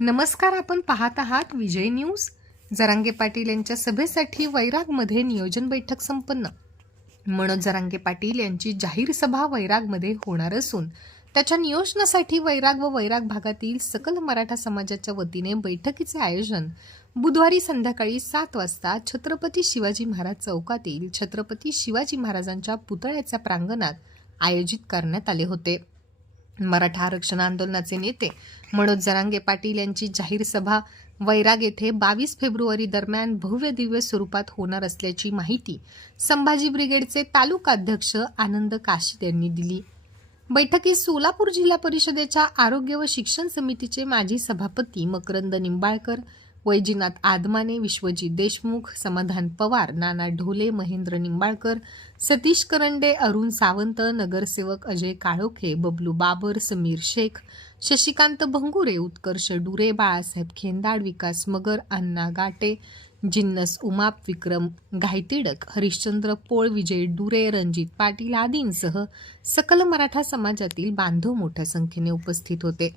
नमस्कार आपण पाहत आहात विजय न्यूज. जरांगे पाटील यांच्या सभेसाठी वैरागमध्ये नियोजन बैठक संपन्न. मनोज जरांगे पाटील यांची जाहीर सभा वैरागमध्ये होणार असून त्याच्या नियोजनासाठी वैराग व वैराग भागातील सकल मराठा समाजाच्या वतीने बैठकीचे आयोजन बुधवारी संध्याकाळी सात वाजता छत्रपती शिवाजी महाराज चौकातील छत्रपती शिवाजी महाराजांच्या पुतळ्याच्या प्रांगणात आयोजित करण्यात आले होते. मराठा आरक्षण आंदोलनाचे नेते मनोज जरांगे पाटील यांची जाहीर सभा वैराग येथे बावीस फेब्रुवारी दरम्यान भव्य दिव्य स्वरूपात होणार असल्याची माहिती संभाजी ब्रिगेडचे तालुका अध्यक्ष आनंद काशीद यांनी दिली. बैठकीत सोलापूर जिल्हा परिषदेच्या आरोग्य व शिक्षण समितीचे माजी सभापती मकरंद निंबाळकर वैजीनाथ आदमाने विश्वजीत देशमुख समाधान पवार नाना ढोले महेंद्र निंबाळकर सतीश करंडे अरुण सावंत नगरसेवक अजय काळोखे बबलू बाबर समीर शेख शशिकांत भंगुरे उत्कर्ष डुरे बाळासाहेब खेंदाड विकास मगर अण्णा गाटे जिन्नस उमाप विक्रम घायतिडक हरिश्चंद्र पोळ विजय डुरे रणजित पाटील आदींसह सकल मराठा समाजातील बांधव मोठ्या संख्येने उपस्थित होते.